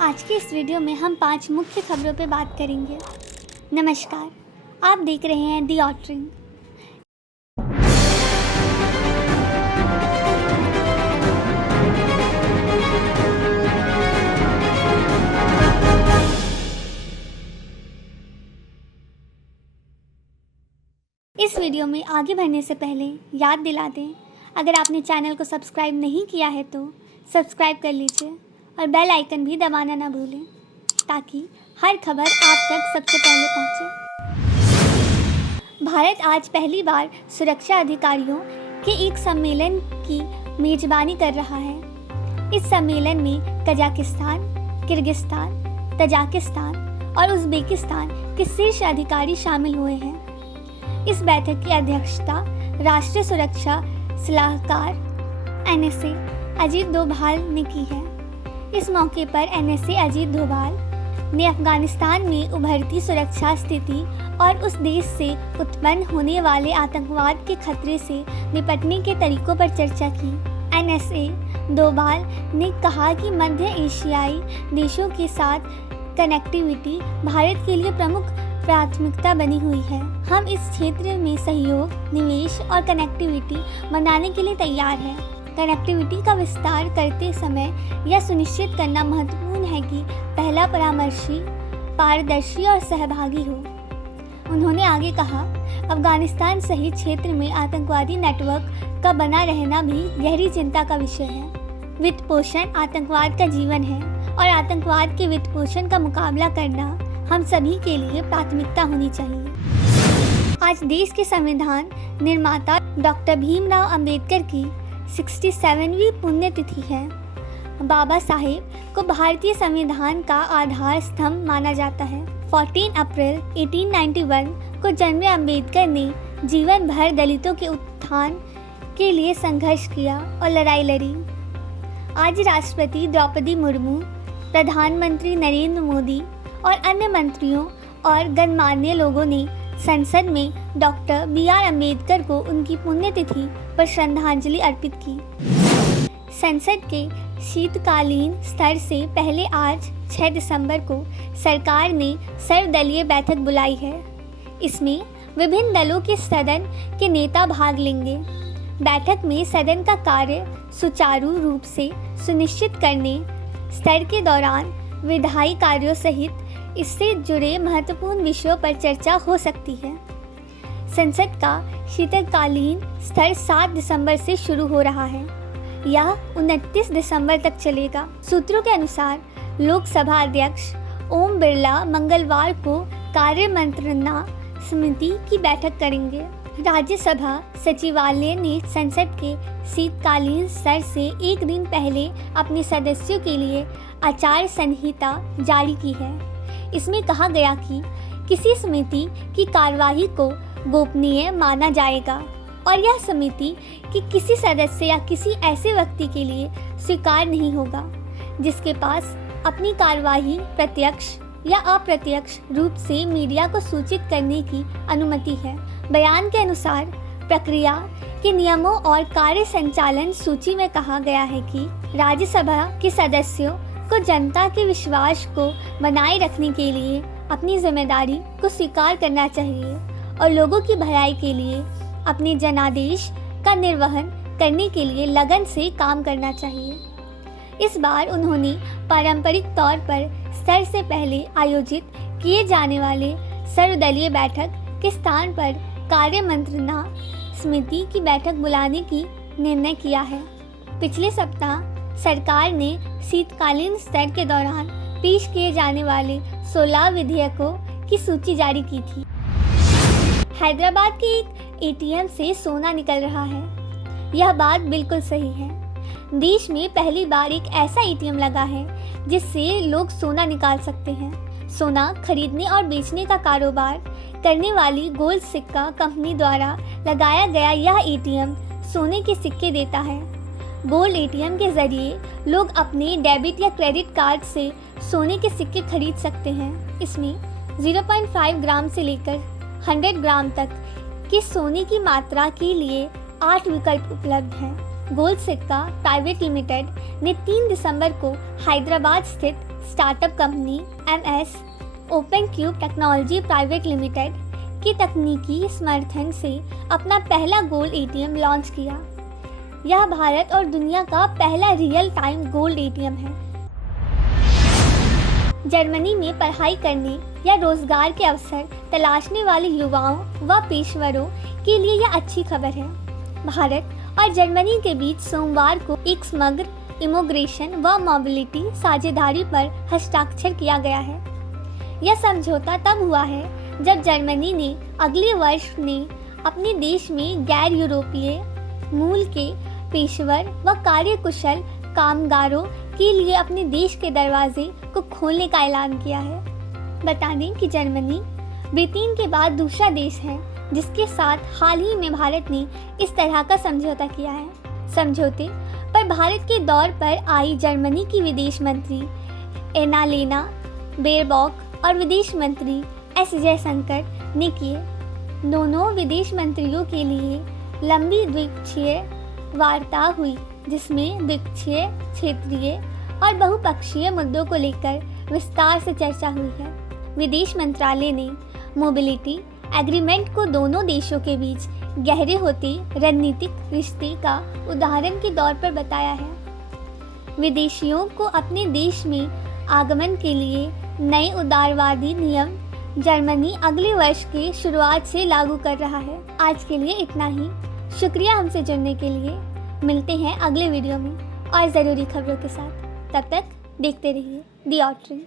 आज के इस वीडियो में हम 5 मुख्य खबरों पर बात करेंगे। नमस्कार, आप देख रहे हैं दी ऑटरिंग। इस वीडियो में आगे बढ़ने से पहले याद दिला दें, अगर आपने चैनल को सब्सक्राइब नहीं किया है तो सब्सक्राइब कर लीजिए और बेल आइकन भी दबाना ना भूलें ताकि हर खबर आप तक सबसे पहले पहुंचे। भारत आज पहली बार सुरक्षा अधिकारियों के एक सम्मेलन की मेजबानी कर रहा है। इस सम्मेलन में कजाकिस्तान, किर्गिस्तान, तजाकिस्तान और उज़्बेकिस्तान के शीर्ष अधिकारी शामिल हुए हैं। इस बैठक की अध्यक्षता राष्ट्रीय सुरक्षा सलाहकार NSA अजीत डोभाल ने की है। इस मौके पर NSA अजीत डोभाल ने अफगानिस्तान में उभरती सुरक्षा स्थिति और उस देश से उत्पन्न होने वाले आतंकवाद के खतरे से निपटने के तरीकों पर चर्चा की। NSA डोभाल ने कहा कि मध्य एशियाई देशों के साथ कनेक्टिविटी भारत के लिए प्रमुख प्राथमिकता बनी हुई है। हम इस क्षेत्र में सहयोग, निवेश और कनेक्टिविटी बनाने के लिए तैयार हैं। कनेक्टिविटी का विस्तार करते समय यह सुनिश्चित करना महत्वपूर्ण है कि पहला परामर्शी पारदर्शी और सहभागी हो। उन्होंने आगे कहा, अफगानिस्तान सहित क्षेत्र में आतंकवादी नेटवर्क का बना रहना भी गहरी चिंता का विषय है। वित्त पोषण आतंकवाद का जीवन है और आतंकवाद के वित्त पोषण का मुकाबला करना हम सभी के लिए प्राथमिकता होनी चाहिए। आज देश के संविधान निर्माता डॉक्टर भीमराव अंबेडकर की 67वीं पुण्यतिथि है। बाबा साहेब को भारतीय संविधान का आधार स्तंभ माना जाता है। 14 अप्रैल 1891 को जन्मे अंबेडकर ने जीवन भर दलितों के उत्थान के लिए संघर्ष किया और लड़ाई लड़ी। आज राष्ट्रपति द्रौपदी मुर्मू, प्रधानमंत्री नरेंद्र मोदी और अन्य मंत्रियों और गणमान्य लोगों ने संसद में डॉक्टर BR अम्बेडकर को उनकी पुण्यतिथि पर श्रद्धांजलि अर्पित की। संसद के शीतकालीन सत्र से पहले आज 6 दिसंबर को सरकार ने सर्वदलीय बैठक बुलाई है। इसमें विभिन्न दलों के सदन के नेता भाग लेंगे। बैठक में सदन का कार्य सुचारू रूप से सुनिश्चित करने, सत्र के दौरान विधायी कार्यों सहित इससे जुड़े महत्वपूर्ण विषयों पर चर्चा हो सकती है। संसद का शीतकालीन सत्र 7 दिसंबर से शुरू हो रहा है। यह 29 दिसंबर तक चलेगा। सूत्रों के अनुसार लोकसभा अध्यक्ष ओम बिरला मंगलवार को कार्य मंत्रणा समिति की बैठक करेंगे। राज्यसभा सचिवालय ने संसद के शीतकालीन सत्र से एक दिन पहले अपने सदस्यों के लिए आचार संहिता जारी की है। इसमें कहा गया कि किसी समिति की कार्यवाही को गोपनीय माना जाएगा और यह समिति की किसी सदस्य या किसी ऐसे व्यक्ति के लिए स्वीकार नहीं होगा जिसके पास अपनी कार्यवाही प्रत्यक्ष या अप्रत्यक्ष रूप से मीडिया को सूचित करने की अनुमति है। बयान के अनुसार प्रक्रिया के नियमों और कार्य संचालन सूची में कहा गया है कि राज्यसभा के सदस्यों को जनता के विश्वास को बनाए रखने के लिए अपनी जिम्मेदारी को स्वीकार करना चाहिए और लोगों की भलाई के लिए अपने जनादेश का निर्वहन करने के लिए लगन से काम करना चाहिए। इस बार उन्होंने पारंपरिक तौर पर सत्र से पहले आयोजित किए जाने वाले सर्वदलीय बैठक के स्थान पर कार्य मंत्रणा समिति की बैठक बुलाने की निर्णय किया है। पिछले सप्ताह सरकार ने शीतकालीन सत्र के दौरान पेश किए जाने वाले 16 विधेयकों की सूची जारी की थी। हैदराबाद के एक ATM से सोना निकल रहा है। यह बात बिल्कुल सही है। देश में पहली बार एक ऐसा ATM लगा है जिससे लोग सोना निकाल सकते हैं। सोना खरीदने और बेचने का कारोबार करने वाली गोल्ड सिक्का कंपनी द्वारा लगाया गया यह ATM सोने के सिक्के देता है। गोल्ड ATM के जरिए लोग अपने डेबिट या क्रेडिट कार्ड से सोने के सिक्के खरीद सकते हैं। इसमें 0.5 ग्राम से लेकर 100 ग्राम तक की सोने की मात्रा के लिए 8 विकल्प उपलब्ध हैं। गोल्ड सिक्का प्राइवेट लिमिटेड ने 3 दिसंबर को हैदराबाद स्थित startup company MS open cube technology private limited की तकनीकी समर्थन से अपना पहला गोल्ड ATM लॉन्च किया। यह भारत और दुनिया का पहला रियल टाइम गोल्ड ATM है। जर्मनी में पढ़ाई करने या रोजगार के अवसर तलाशने वाले युवाओं व पेशेवरों के लिए यह अच्छी खबर है। भारत और जर्मनी के बीच सोमवार को एक समग्र इमिग्रेशन व मोबिलिटी साझेदारी पर हस्ताक्षर किया गया है। यह समझौता तब हुआ है जब जर्मनी ने अगले वर्ष में अपने देश में गैर यूरोपीय मूल के पेशेवर व कार्यकुशल कामगारों के लिए अपने देश के दरवाजे को खोलने का ऐलान किया है। बता दें कि जर्मनी ब्रिटेन के बाद दूसरा देश है जिसके साथ हाल ही में भारत ने इस तरह का समझौता किया है। समझौते पर भारत के दौर पर आई जर्मनी की विदेश मंत्री एनालेना बेरबॉक और विदेश मंत्री S जयशंकर ने किए। दोनों विदेश मंत्रियों के लिए लंबी द्विपक्षीय वार्ता हुई जिसमें द्विपक्षीय, क्षेत्रीय और बहुपक्षीय मुद्दों को लेकर विस्तार से चर्चा हुई है। विदेश मंत्रालय ने मोबिलिटी एग्रीमेंट को दोनों देशों के बीच गहरे होते रणनीतिक रिश्ते का उदाहरण के तौर पर बताया है। विदेशियों को अपने देश में आगमन के लिए नए उदारवादी नियम जर्मनी अगले वर्ष की शुरुआत से लागू कर रहा है। आज के लिए इतना ही। शुक्रिया हमसे जुड़ने के लिए। मिलते हैं अगले वीडियो में और ज़रूरी खबरों के साथ। तब तक देखते रहिए दी ऑटरिंग।